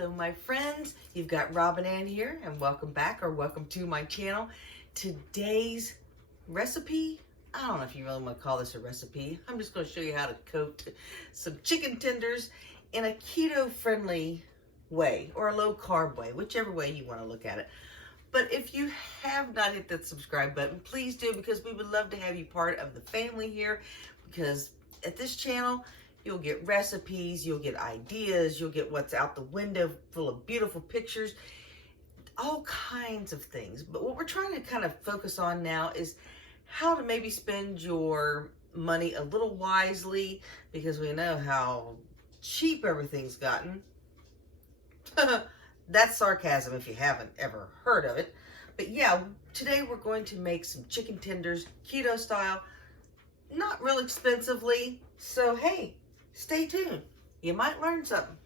Hello my friends, you've got Robin Ann here and welcome back or welcome to my channel. Today's recipe, I don't know if you really want to call this a recipe. I'm just going to show you how to coat some chicken tenders in a keto friendly way or a low carb way, whichever way you want to look at it. But if you have not hit that subscribe button, please do, because we would love to have you part of the family here, because at this channel you'll get recipes, you'll get ideas, you'll get what's out the window full of beautiful pictures, all kinds of things. But what we're trying to kind of focus on now is how to maybe spend your money a little wisely, because we know how cheap everything's gotten. That's sarcasm if you haven't ever heard of it. But yeah, today we're going to make some chicken tenders, keto style, not real expensively. So hey, stay tuned. You might learn something.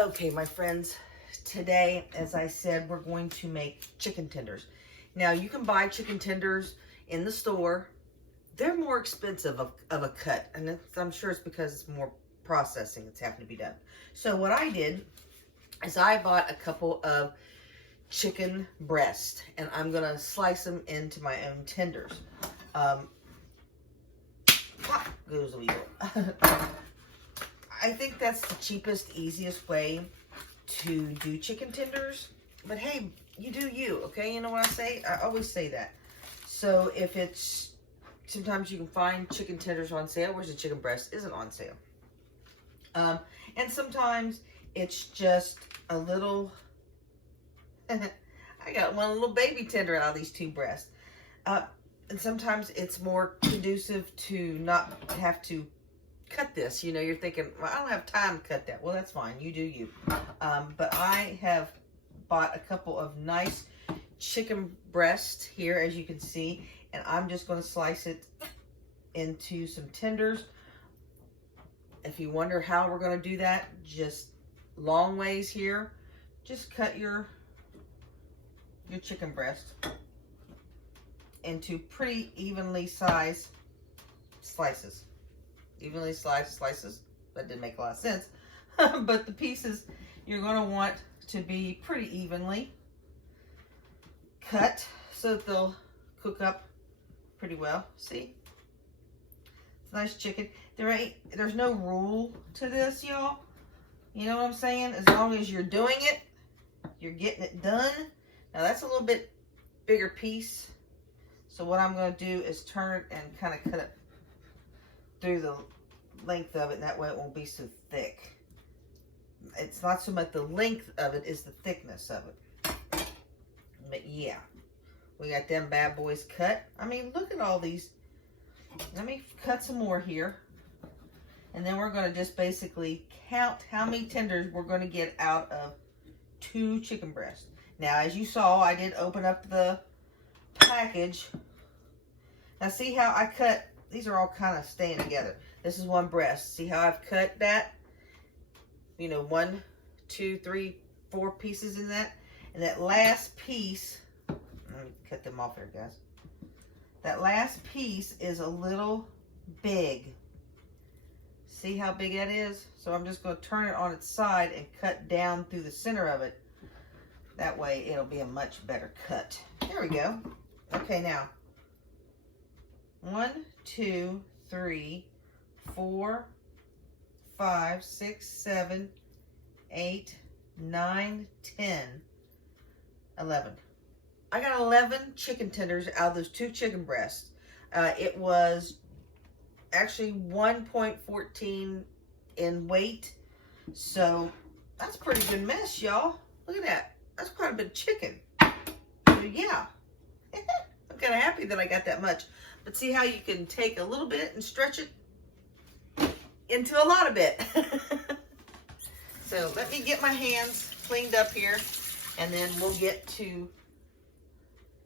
Okay, my friends, today, as I said, we're going to make chicken tenders. Now, you can buy chicken tenders in the store. They're more expensive of a cut, and I'm sure it's because it's more processing that's having to be done. So what I did is I bought a couple of chicken breast, and I'm gonna slice them into my own tenders. Pop goes the wheel. I think that's the cheapest, easiest way to do chicken tenders. But hey, you do you, okay? You know what I say? I always say that. So if it's, sometimes you can find chicken tenders on sale, whereas the chicken breast isn't on sale. And sometimes it's just a little, I got one little baby tender out of these two breasts. And sometimes it's more conducive to not have to cut this. You know, you're thinking, well, I don't have time to cut that. Well, that's fine. You do you. But I have bought a couple of nice chicken breasts here, as you can see. And I'm just going to slice it into some tenders. If you wonder how we're going to do that, just long ways here. Just cut your chicken breast into pretty evenly sized slices. Evenly sliced slices. That didn't make a lot of sense. But the pieces you're going to want to be pretty evenly cut so that they'll cook up pretty well. See? It's nice chicken. There's no rule to this, y'all. You know what I'm saying? As long as you're doing it, you're getting it done. Now that's a little bit bigger piece. So what I'm going to do is turn it and kind of cut it through the length of it. And that way it won't be so thick. It's not so much the length of it, it's the thickness of it. But yeah, we got them bad boys cut. I mean, look at all these. Let me cut some more here. And then we're going to just basically count how many tenders we're going to get out of 2 chicken breasts. Now, as you saw, I did open up the package. Now, see how I cut? These are all kind of staying together. This is one breast. See how I've cut that? You know, 1, 2, 3, 4 pieces in that. And that last piece, let me cut them off here, guys. That last piece is a little big. See how big that is? So I'm just going to turn it on its side and cut down through the center of it. That way it'll be a much better cut. There we go. Okay, now 1, 2, 3, 4, 5, 6, 7, 8, 9, 10, 11. I got 11 chicken tenders out of those 2 chicken breasts. It was actually 1.14 in weight. So that's a pretty good mess, y'all. Look at that. That's quite a bit of chicken. So yeah, I'm kind of happy that I got that much. But see how you can take a little bit and stretch it into a lot of it. So let me get my hands cleaned up here, and then we'll get to,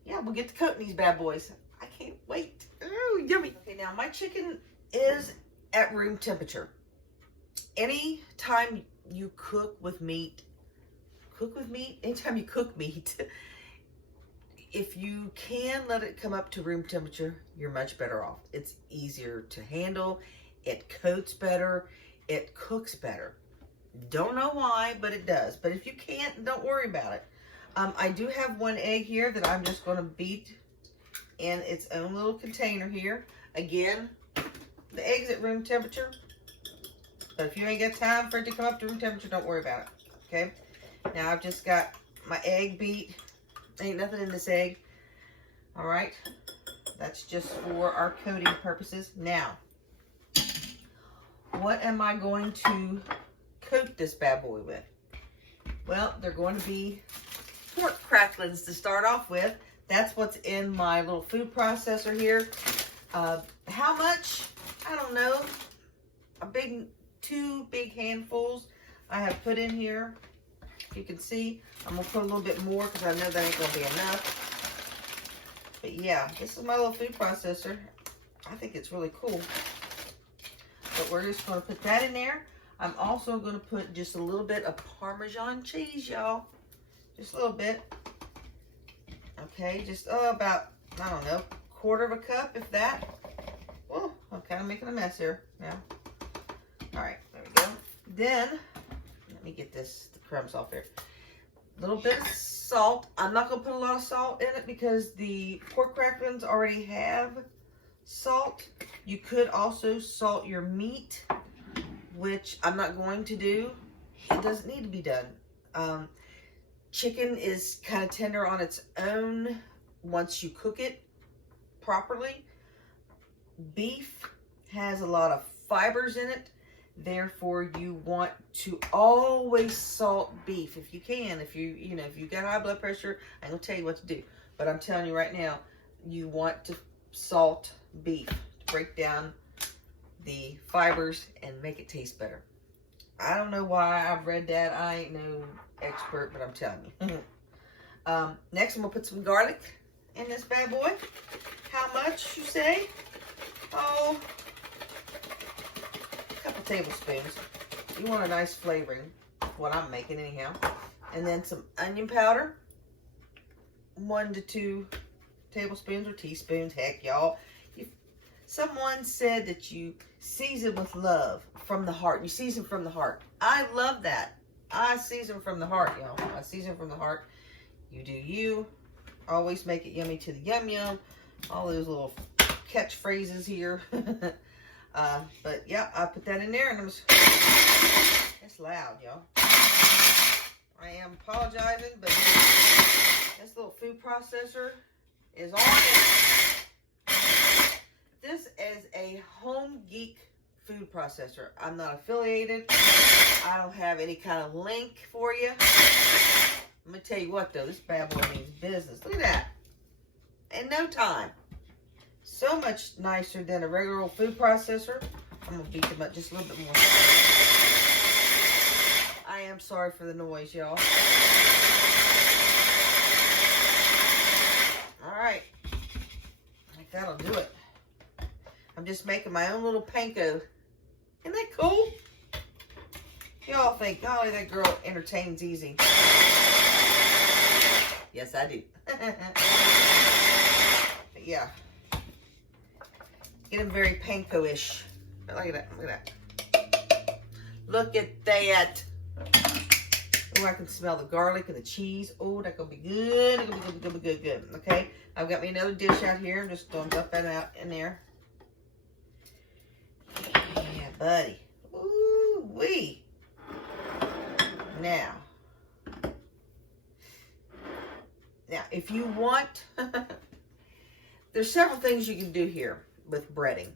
we'll get to coating these bad boys. I can't wait. Ooh, yummy. Okay, now my chicken is at room temperature. Anytime you cook with meat, anytime you cook meat, if you can let it come up to room temperature, you're much better off. It's easier to handle. It coats better. It cooks better. Don't know why, but it does. But if you can't, don't worry about it. I do have one egg here that I'm just going to beat in its own little container here. Again, the egg's at room temperature. But if you ain't got time for it to come up to room temperature, don't worry about it. Okay? Now I've just got my egg beat. Ain't nothing in this egg. Alright? That's just for our coating purposes. Now, what am I going to coat this bad boy with? Well, they're going to be pork cracklings to start off with. That's what's in my little food processor here. How much? I don't know. Two big handfuls I have put in here. You can see I'm gonna put a little bit more because I know that ain't gonna be enough. But yeah, this is my little food processor. I think it's really cool. But we're just gonna put that in there. I'm also gonna put just a little bit of Parmesan cheese, y'all. Just a little bit. Okay, just about, I don't know, 1/4 cup, if that. Oh, I'm kind of making a mess here now. All right, there we go. Then, let me get the crumbs off here. A little bit of salt. I'm not going to put a lot of salt in it because the pork cracklings already have salt. You could also salt your meat, which I'm not going to do. It doesn't need to be done. Chicken is kind of tender on its own once you cook it properly. Beef has a lot of fibers in it. Therefore, you want to always salt beef if you can. If you got high blood pressure, I'm gonna tell you what to do. But I'm telling you right now, you want to salt beef to break down the fibers and make it taste better. I don't know why I've read that. I ain't no expert, but I'm telling you. Next, I'm gonna put some garlic in this bad boy. How much, you say? Oh, a couple tablespoons. You want a nice flavoring, what I'm making anyhow. And then some onion powder. 1 to 2 tablespoons or teaspoons. Heck, y'all. Someone said that you season with love from the heart. You season from the heart. I love that. I season from the heart, y'all. I season from the heart. You do you. Always make it yummy to the yum yum. All those little catchphrases here. But yeah, I put that in there and it's loud, y'all. I am apologizing, but this little food processor is on it. This is a Home Geek food processor. I'm not affiliated. I don't have any kind of link for you. Let me tell you what though, this bad boy means business. Look at that. In no time. So much nicer than a regular old food processor. I'm going to beat them up just a little bit more. I am sorry for the noise, y'all. Alright. I think that'll do it. I'm just making my own little panko. Isn't that cool? Y'all think, golly, that girl entertains easy. Yes, I do. But yeah. Getting very panko-ish. Look at that. Look at that. Look at that. Oh, I can smell the garlic and the cheese. Oh, that's going to be good. It's going to be good. Okay. I've got me another dish out here. I'm just going to dump that out in there. Yeah, buddy. Ooh-wee. Now, if you want, there's several things you can do here with breading.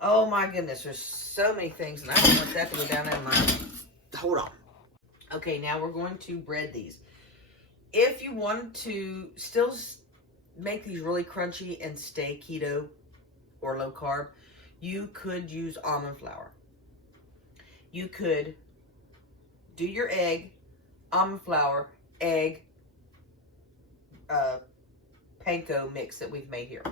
Oh my goodness, there's so many things, and I don't want that to go down in my, hold on. Okay, now we're going to bread these. If you wanted to still make these really crunchy and stay keto or low carb, you could use almond flour. You could do your egg, almond flour, egg, panko mix that we've made here.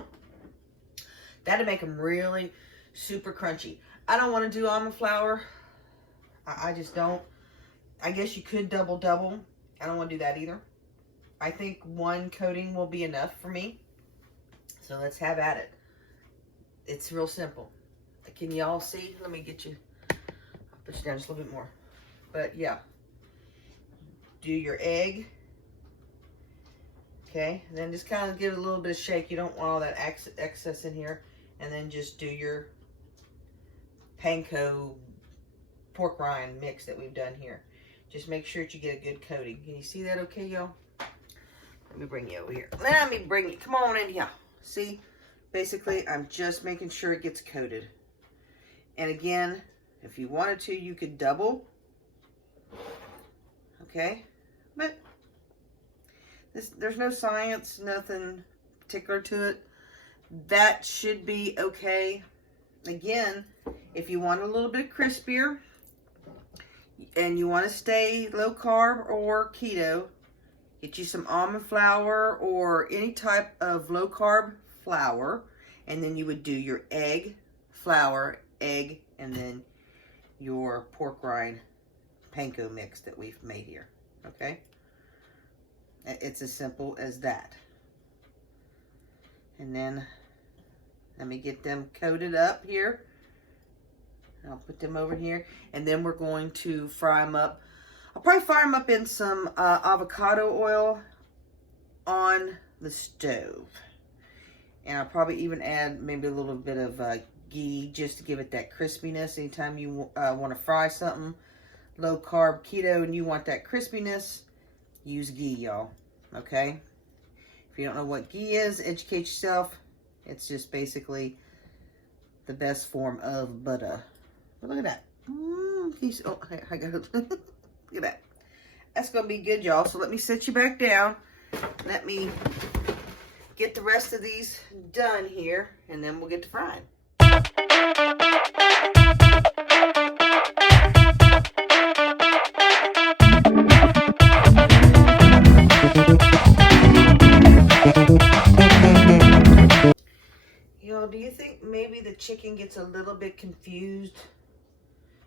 That'd make them really super crunchy. I don't want to do almond flour. I just don't. I guess you could double. I don't want to do that either. I think one coating will be enough for me. So let's have at it. It's real simple. Can y'all see? Let me get you, I'll put you down just a little bit more. But yeah, do your egg. Okay, and then just kind of give it a little bit of shake. You don't want all that excess in here. And then just do your panko pork rind mix that we've done here. Just make sure that you get a good coating. Can you see that okay, y'all? Let me bring you over here. Let me bring you, come on in here. See, basically, I'm just making sure it gets coated. And again, if you wanted to, you could double. Okay, but there's no science, nothing particular to it. That should be okay. Again, if you want a little bit crispier and you want to stay low carb or keto, get you some almond flour or any type of low carb flour, and then you would do your egg, flour, egg, and then your pork rind panko mix that we've made here. Okay? It's as simple as that. And then let me get them coated up here. I'll put them over here. And then we're going to fry them up. I'll probably fry them up in some avocado oil on the stove. And I'll probably even add maybe a little bit of ghee just to give it that crispiness. Anytime you want to fry something low carb keto and you want that crispiness, use ghee, y'all. Okay? If you don't know what ghee is, educate yourself. It's just basically the best form of butter. But look at that. Oh, I got it. Look at that. That's going to be good, y'all. So let me sit you back down. Let me get the rest of these done here, and then we'll get to frying. Y'all, do you think maybe the chicken gets a little bit confused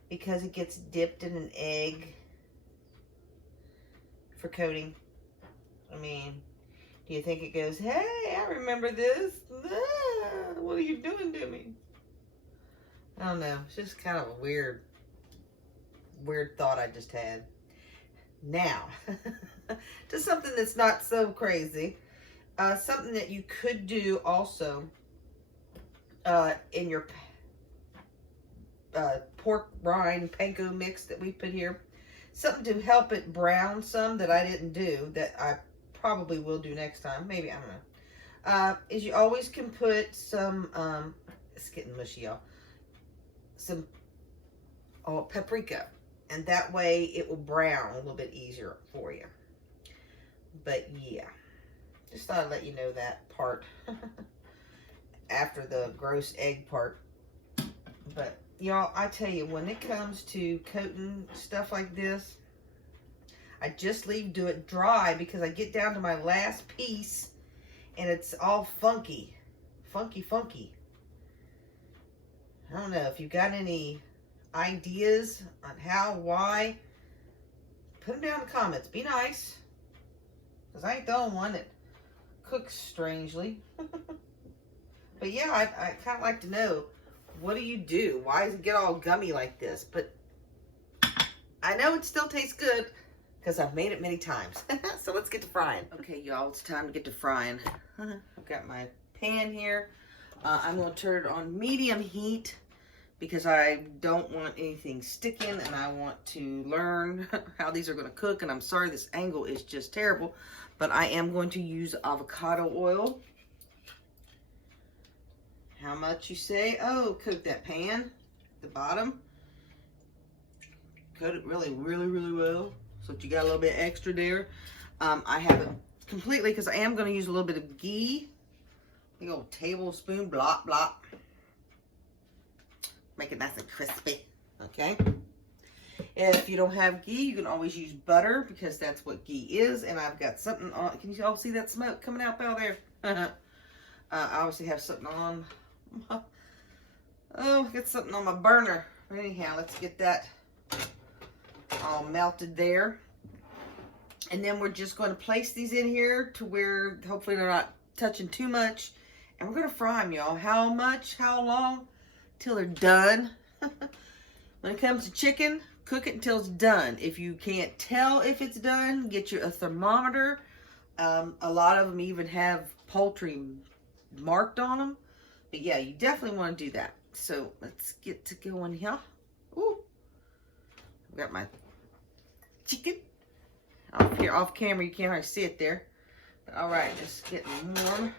because it gets dipped in an egg for coating? I mean, do you think it goes, hey, I remember this. Ah, what are you doing to me? I don't know. It's just kind of a weird thought I just had. Now, to something that's not so crazy. Something that you could do also in your pork rind panko mix that we put here. Something to help it brown some that I didn't do, that I probably will do next time. Maybe, I don't know. Is you always can put some, it's getting mushy, y'all. Some paprika. And that way it will brown a little bit easier for you. But yeah. Just thought I'd let you know that part. After the gross egg part. But y'all, I tell you, when it comes to coating stuff like this, I just do it dry because I get down to my last piece and it's all funky. Funky. I don't know if you got any ideas on how, why, put them down in the comments. Be nice, because I ain't the only one that cooks strangely. But yeah, I kind of like to know, what do you do? Why does it get all gummy like this? But I know it still tastes good because I've made it many times. So let's get to frying. Okay, y'all, it's time to get to frying. I've got my pan here. I'm going to turn it on medium heat because I don't want anything sticking and I want to learn how these are going to cook. And I'm sorry, this angle is just terrible, but I am going to use avocado oil. How much you say? Oh, coat that pan at the bottom. Coat it really well so that you got a little bit extra there. I have it completely because I am going to use a little bit of ghee. Big old tablespoon, blop. Make it nice and crispy, okay? If you don't have ghee, you can always use butter because that's what ghee is. And I've got something on. Can you all see that smoke coming out there? I obviously have something on. Oh, got something on my burner. Anyhow, let's get that all melted there. And then we're just going to place these in here to where hopefully they're not touching too much. And we're going to fry them, y'all. How much? How long? Till they're done. When it comes to chicken, cook it until it's done. If you can't tell if it's done, get you a thermometer. A lot of them even have poultry marked on them. But yeah, you definitely want to do that. So let's get to going here. Ooh. I've got my chicken. Off here, off camera, you can't hardly see it there. But all right, just getting warm.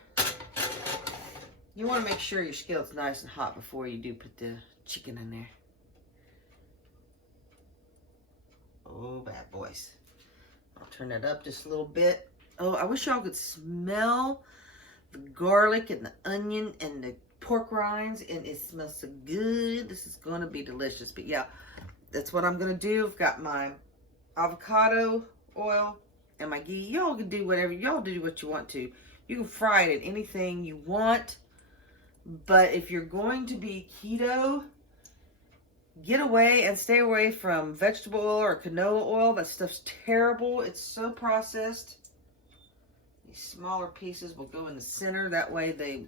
You want to make sure your skillet's nice and hot before you do put the chicken in there. Oh, bad boys. I'll turn that up just a little bit. Oh, I wish y'all could smell the garlic and the onion and the pork rinds, and it smells so good. This is going to be delicious. But yeah, that's what I'm going to do. I've got my avocado oil and my ghee. Y'all can do whatever. Y'all do what you want to. You can fry it in anything you want. But if you're going to be keto, get away and stay away from vegetable oil or canola oil. That stuff's terrible. It's so processed. These smaller pieces will go in the center. That way they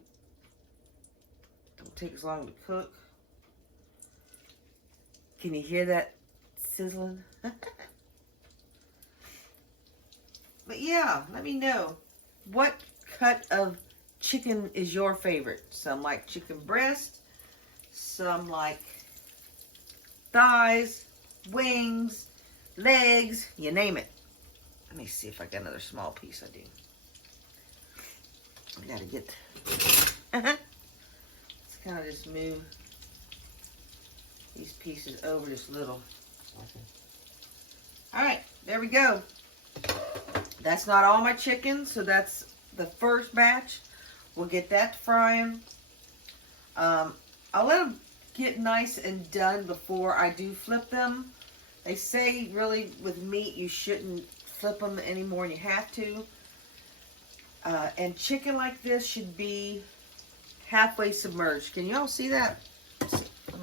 don't take as long to cook. Can you hear that sizzling? But yeah, let me know. What cut of chicken is your favorite? Some like chicken breast. Some like thighs, wings, legs, you name it. Let me see if I got another small piece. I do. I gotta get. Let's kind of just move these pieces over just a little. All right, there we go. That's not all my chicken, so that's the first batch. We'll get that frying. I'll let them get nice and done before I do flip them. They say really with meat you shouldn't flip them any more than you have to. And chicken like this should be halfway submerged. Can you all see that? Let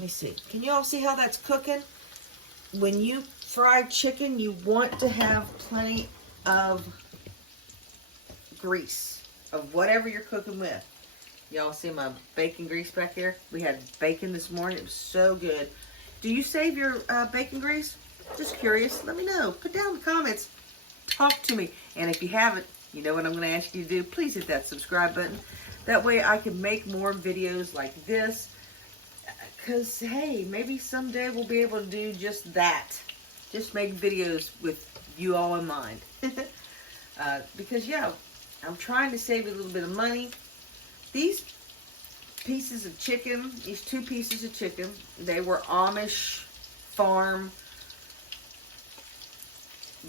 me see. Can you all see how that's cooking? When you fry chicken, you want to have plenty of grease of whatever you're cooking with. Y'all see my bacon grease back there? We had bacon this morning. It was so good. Do you save your bacon grease? Just curious. Let me know. Put down in the comments. Talk to me. And if you haven't, you know what I'm going to ask you to do? Please hit that subscribe button. That way I can make more videos like this. Because, hey, maybe someday we'll be able to do just that. Just make videos with you all in mind. Because, yeah, I'm trying to save a little bit of money. These pieces of chicken, these 2 pieces of chicken, they were Amish farm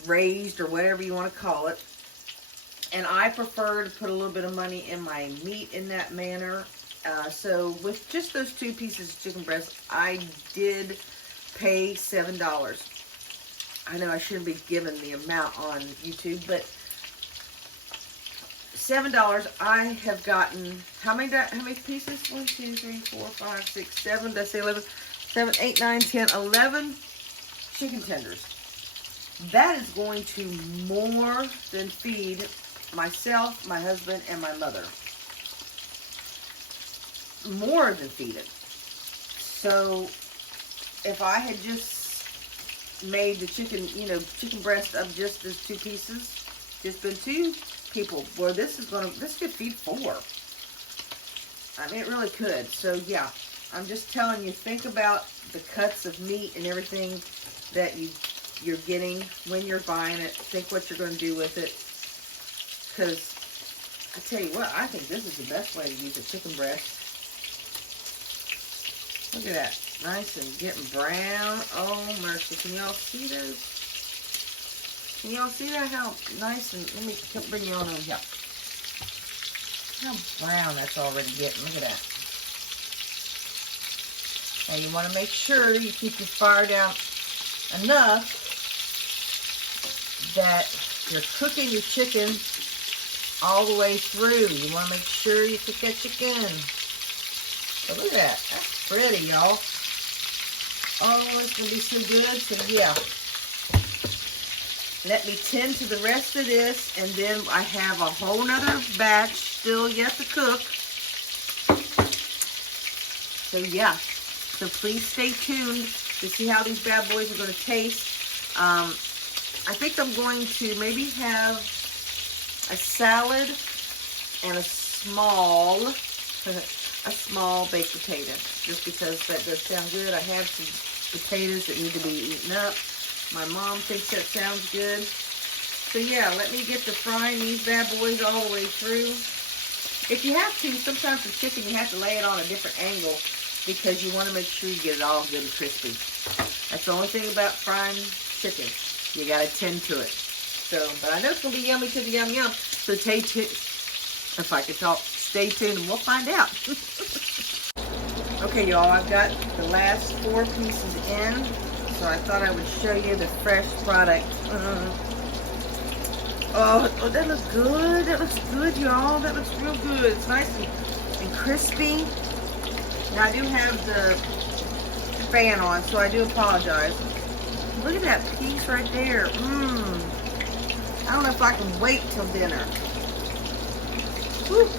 raised or whatever you want to call it. And I prefer to put a little bit of money in my meat in that manner. So with just those 2 pieces of chicken breast, I did pay $7. I know I shouldn't be given the amount on YouTube, but $7. I have gotten how many pieces? 1, 2, 3, 4, 5, 6, 7. Did I say 11? 7, 8, 9, 10, 11 chicken tenders. That is going to more than feed myself, my husband, and my mother. More than feed it. So if I had just made the chicken, chicken breast of just those 2 pieces, just been 2 people, boy, this could feed 4. I mean, it really could. So yeah, I'm just telling you, think about the cuts of meat and everything that you're getting when you're buying it. Think what you're going to do with it. Because I tell you what, I think this is the best way to use a chicken breast. Look at that. Nice and getting brown. Oh, mercy. Can y'all see those? Can y'all see that? How nice and... Let me bring you on over here. How brown that's already getting. Look at that. Now you want to make sure you keep your fire down enough that you're cooking your chicken all the way through. You want to make sure you cook that chicken. So look at that. That's pretty, y'all. Oh, it's going to be so good. So, yeah. Let me tend to the rest of this, and then I have a whole nother batch still yet to cook. So yeah, so please stay tuned to see how these bad boys are going to taste. I think I'm going to maybe have a salad and a small baked potato, just because that does sound good. I have some potatoes that need to be eaten up. My mom thinks that sounds good. So yeah, let me get to frying these bad boys all the way through. If you have to, sometimes the chicken you have to lay it on a different angle because you want to make sure you get it all good and crispy. That's the only thing about frying chicken. You got to tend to it. So, but I know it's going to be yummy to the yum yum. So stay tuned. If I could talk, stay tuned and we'll find out. Okay, y'all, I've got the last 4 pieces in. So I thought I would show you the fresh product. Oh, that looks good. That looks good, y'all. That looks real good. It's nice and crispy. Now, I do have the fan on, so I do apologize. Look at that piece right there. I don't know if I can wait till dinner. Woo.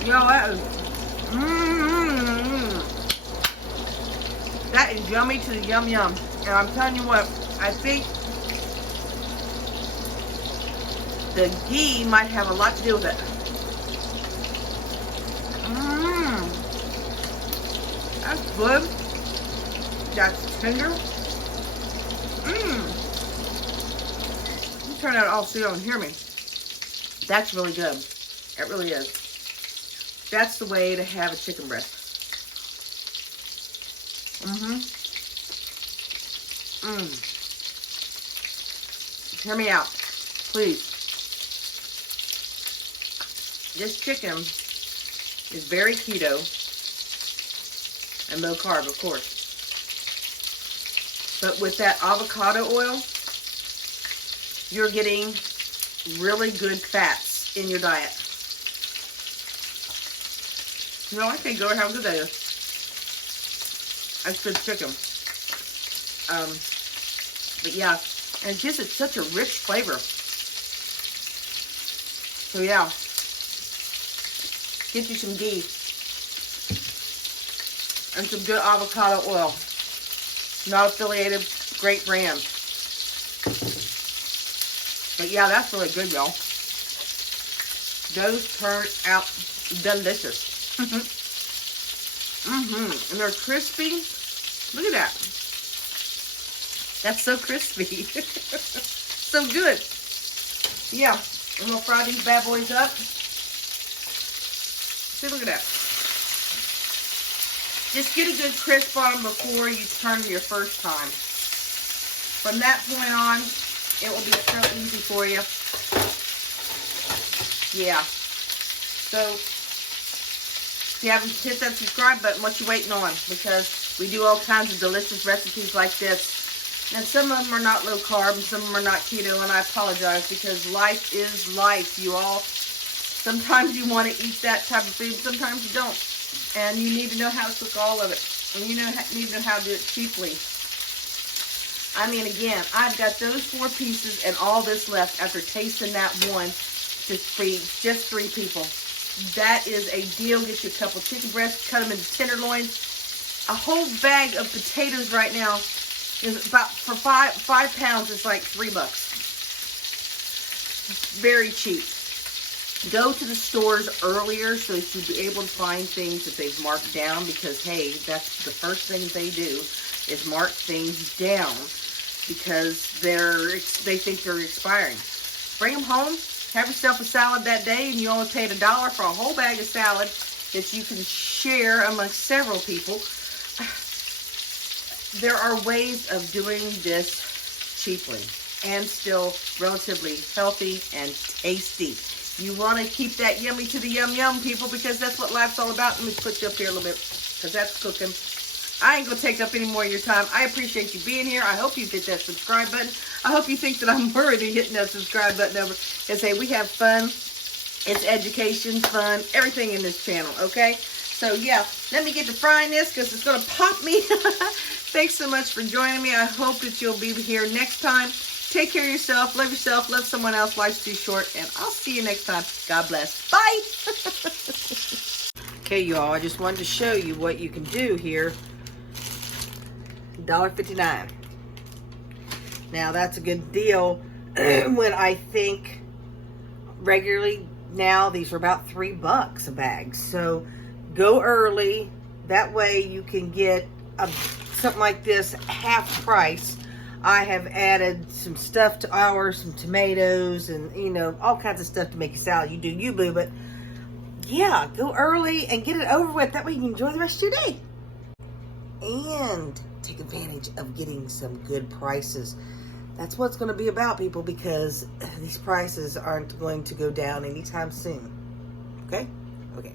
Yo, that is yummy to the yum yum. And I'm telling you what, I think the ghee might have a lot to do with it. That's good. That's tender. You turn that all so you don't hear me. That's really good. It really is. That's the way to have a chicken breast. Hear me out, please. This chicken is very keto and low carb, of course. But with that avocado oil, you're getting really good fats in your diet. No, I can't go how good that is. That's good chicken. But yeah, and it gives it such a rich flavor. So yeah, get you some ghee and some good avocado oil. Not affiliated, great brand. But yeah, that's really good, y'all. Those turn out delicious. And they're crispy. Look at that. That's so crispy. So good. Yeah, I'm gonna fry these bad boys up. See, look at that. Just get a good crisp on them before you turn them your first time. From that point on, it will be so easy for you. Yeah. So, if you haven't hit that subscribe button, what you waiting on? Because we do all kinds of delicious recipes like this. And some of them are not low carb, and some of them are not keto, and I apologize because life is life, you all. Sometimes you want to eat that type of food, sometimes you don't. And you need to know how to cook all of it. And you need to know how to do it cheaply. I mean, again, I've got those 4 pieces and all this left after tasting that one to feed just 3 people. That is a deal. Get you a couple chicken breasts, cut them into tenderloins. A whole bag of potatoes right now is about, for 5 pounds, it's like $3. Very cheap. Go to the stores earlier so that you'll be able to find things that they've marked down, because hey, that's the first thing they do is mark things down because they think they're expiring. Bring them home, have yourself a salad that day, and you only paid $1 for a whole bag of salad that you can share amongst several people. There are ways of doing this cheaply and still relatively healthy and tasty. You want to keep that yummy to the yum yum, people, because that's what life's all about. Let me put you up here a little bit because that's cooking. I ain't going to take up any more of your time. I appreciate you being here. I hope you hit that subscribe button. I hope you think that I'm worthy hitting that subscribe button over. Because, hey, we have fun. It's education, fun, everything in this channel, okay? So yeah, let me get to frying this because it's going to pop me. Thanks so much for joining me. I hope that you'll be here next time. Take care of yourself. Love yourself. Love someone else. Life's too short. And I'll see you next time. God bless. Bye. Okay, y'all. I just wanted to show you what you can do here. $1.59. Now, that's a good deal when I think regularly now these are about $3 a bag. So go early. That way you can get something like this half price. I have added some stuff to ours, some tomatoes, and, you know, all kinds of stuff to make a salad. You do you, boo, but yeah, go early and get it over with. That way you can enjoy the rest of your day. And take advantage of getting some good prices. That's what it's going to be about, people, because these prices aren't going to go down anytime soon. Okay? Okay.